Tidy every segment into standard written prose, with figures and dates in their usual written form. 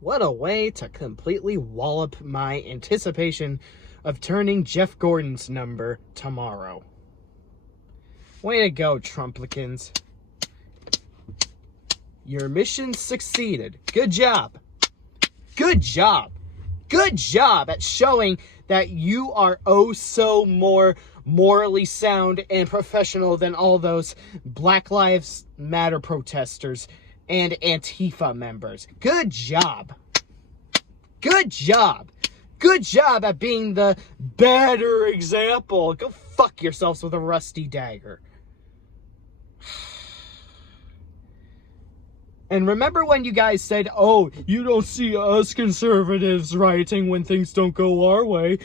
What a way to completely wallop my anticipation of turning Jeff Gordon's number tomorrow. Way to go, Trumplicans. Your mission succeeded. Good job. Good job. Good job at showing that you are oh so more morally sound and professional than all those Black Lives Matter protesters and Antifa members. Good job. Good job. Good job at being the better example. Go fuck yourselves with a rusty dagger. And remember when you guys said, oh, you don't see us conservatives rioting when things don't go our way.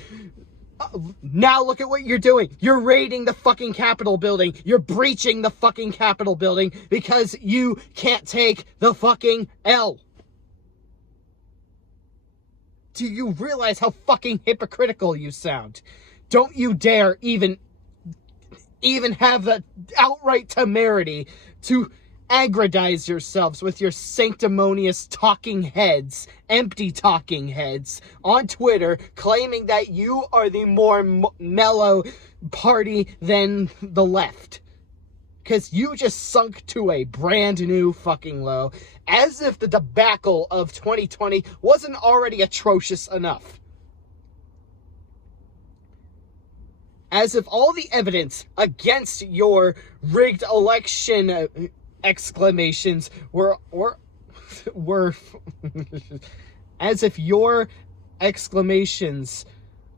Now look at what you're doing. You're raiding the fucking Capitol building. You're breaching the fucking Capitol building because you can't take the fucking L. Do you realize how fucking hypocritical you sound? Don't you dare even have the outright temerity to aggrandize yourselves with your sanctimonious talking heads, empty talking heads, on Twitter, claiming that you are the more mellow party than the left. Because you just sunk to a brand new fucking low, as if the debacle of 2020 wasn't already atrocious enough. As if all the evidence against your rigged election exclamations were as if your exclamations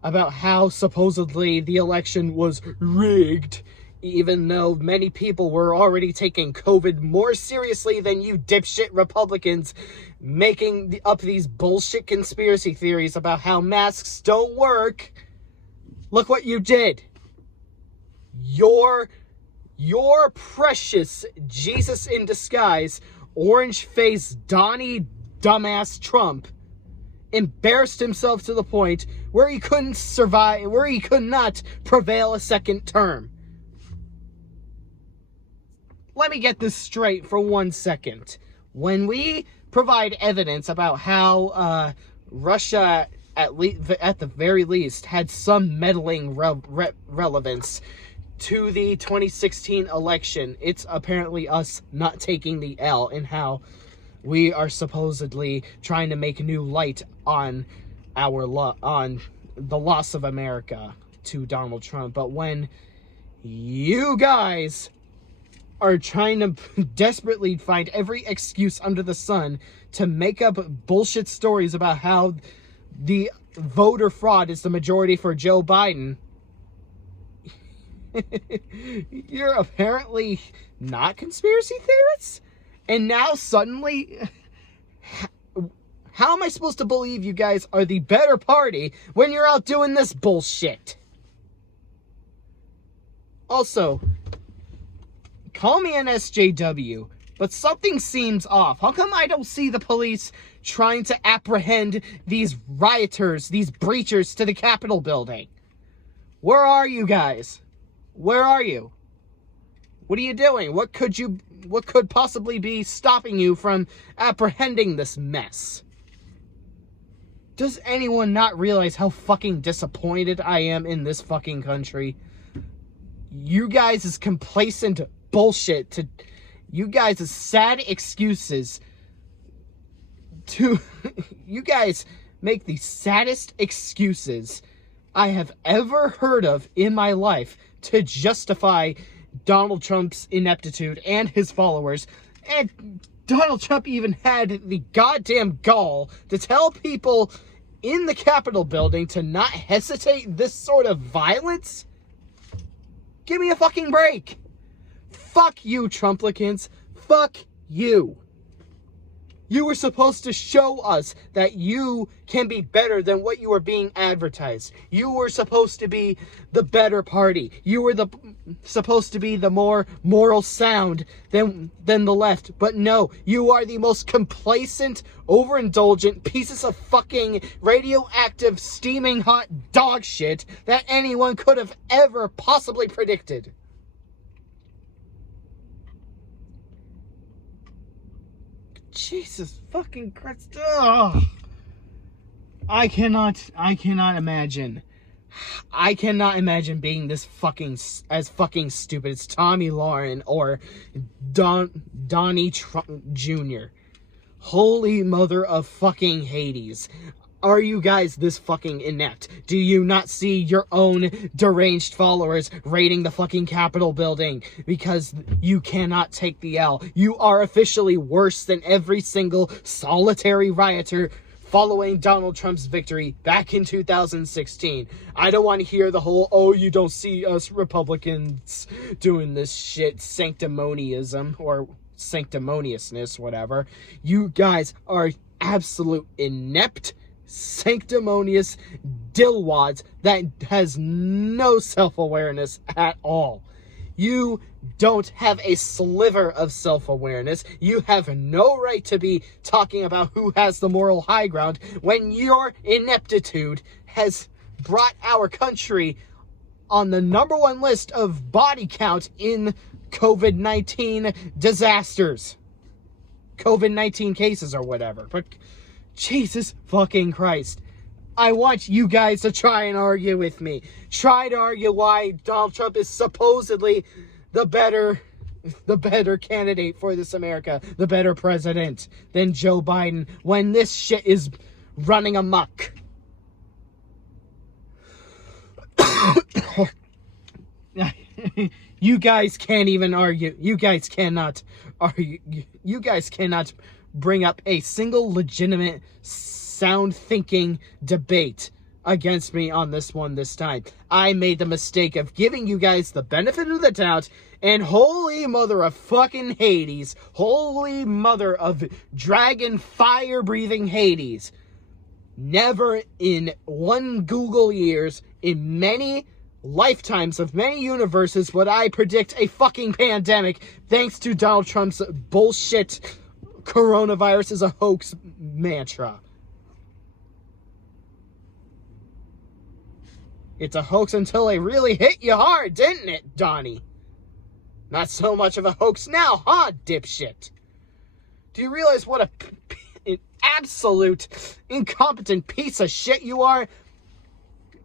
about how supposedly the election was rigged, even though many people were already taking COVID more seriously than you dipshit Republicans, making up these bullshit conspiracy theories about how masks don't work. Look what you did. Your precious Jesus in disguise, orange-faced Donnie dumbass Trump embarrassed himself to the point where he couldn't survive, where he could not prevail a second term. Let me get this straight for 1 second. When we provide evidence about how Russia, at the very least, had some meddling relevance to the 2016 election, it's apparently us not taking the L in how we are supposedly trying to make new light on on the loss of America to Donald Trump. But when you guys are trying to desperately find every excuse under the sun to make up bullshit stories about how the voter fraud is the majority for Joe Biden, you're apparently not conspiracy theorists? And now suddenly, how am I supposed to believe you guys are the better party when you're out doing this bullshit? Also, call me an SJW, but something seems off. How come I don't see the police trying to apprehend these rioters, these breachers to the Capitol building? Where are you guys? Where are you? What are you doing? What could possibly be stopping you from apprehending this mess? Does anyone not realize how fucking disappointed I am in this fucking country? You guys' complacent bullshit, you guys' sad excuses you guys make the saddest excuses I have ever heard of in my life to justify Donald Trump's ineptitude and his followers. And Donald Trump even had the goddamn gall to tell people in the Capitol building to not hesitate this sort of violence? Give me a fucking break. Fuck you, Trumplicans. Fuck you. You were supposed to show us that you can be better than what you were being advertised. You were supposed to be the better party. You were supposed to be the more moral sound than the left. But no, you are the most complacent, overindulgent pieces of fucking radioactive, steaming hot dog shit that anyone could have ever possibly predicted. Jesus fucking Christ. Ugh. I cannot imagine. I cannot imagine being this fucking stupid. It's Tommy Lauren or Donnie Trump Jr. Holy mother of fucking Hades. Are you guys this fucking inept? Do you not see your own deranged followers raiding the fucking Capitol building because you cannot take the L? You are officially worse than every single solitary rioter following Donald Trump's victory back in 2016. I don't want to hear the whole, oh, you don't see us Republicans doing this shit, sanctimoniism, or sanctimoniousness, whatever. You guys are absolute inept, sanctimonious dillwads that has no self-awareness at all. You don't have a sliver of self-awareness. You have no right to be talking about who has the moral high ground when your ineptitude has brought our country on the #1 list of body count in COVID-19 disasters. COVID-19 cases or whatever. But Jesus fucking Christ. I want you guys to try and argue with me. Try to argue why Donald Trump is supposedly the better candidate for this America, the better president than Joe Biden, when this shit is running amok. You guys can't even argue. You guys cannot argue. You guys cannot bring up a single legitimate, sound-thinking debate against me on this one this time. I made the mistake of giving you guys the benefit of the doubt, and holy mother of fucking Hades, holy mother of dragon fire-breathing Hades, never in one Google years, in many lifetimes of many universes, would I predict a fucking pandemic thanks to Donald Trump's bullshit coronavirus is a hoax mantra. It's a hoax until it really hit you hard, didn't it, Donnie? Not so much of a hoax now, huh, dipshit? Do you realize what an absolute incompetent piece of shit you are?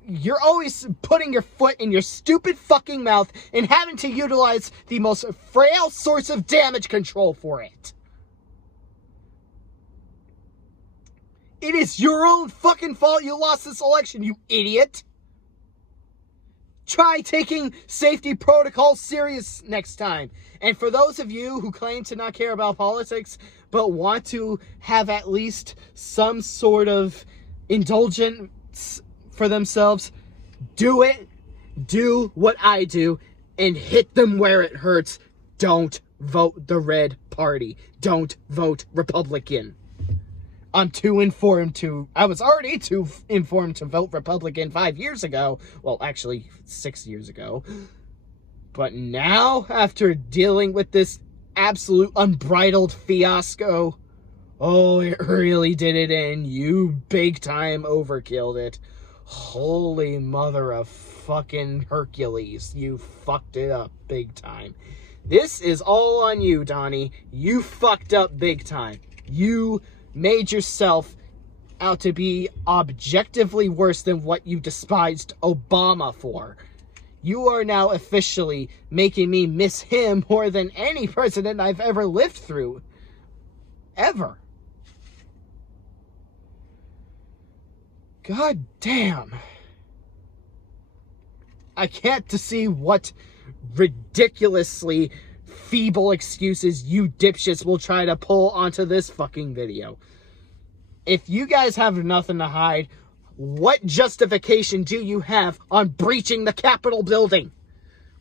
You're always putting your foot in your stupid fucking mouth and having to utilize the most frail source of damage control for it. It is your own fucking fault you lost this election, you idiot. Try taking safety protocols serious next time. And for those of you who claim to not care about politics, but want to have at least some sort of indulgence for themselves, do it. Do what I do and hit them where it hurts. Don't vote the red party. Don't vote Republican. I'm too informed to... I was already too informed to vote Republican 5 years ago. Well, actually, 6 years ago. But now, after dealing with this absolute unbridled fiasco, oh, it really did it in. You big time overkilled it. Holy mother of fucking Hercules. You fucked it up big time. This is all on you, Donnie. You fucked up big time. You made yourself out to be objectively worse than what you despised Obama for. You are now officially making me miss him more than any president I've ever lived through. Ever. God damn. I can't to see what ridiculously feeble excuses you dipshits will try to pull onto this fucking video. If you guys have nothing to hide, what justification do you have on breaching the Capitol building?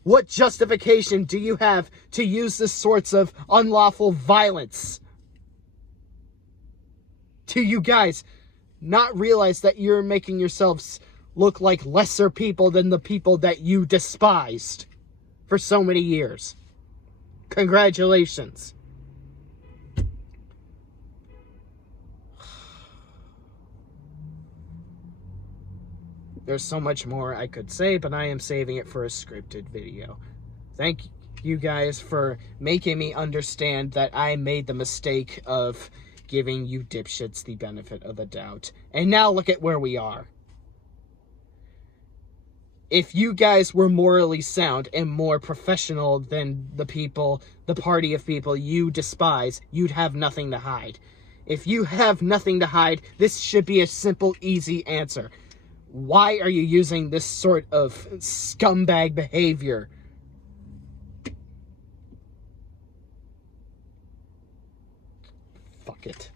What justification do you have to use this sorts of unlawful violence? Do you guys not realize that you're making yourselves look like lesser people than the people that you despised for so many years? Congratulations. There's so much more I could say, but I am saving it for a scripted video. Thank you guys for making me understand that I made the mistake of giving you dipshits the benefit of the doubt. And now look at where we are. If you guys were morally sound and more professional than the party of people you despise, you'd have nothing to hide. If you have nothing to hide, this should be a simple, easy answer. Why are you using this sort of scumbag behavior? Fuck it.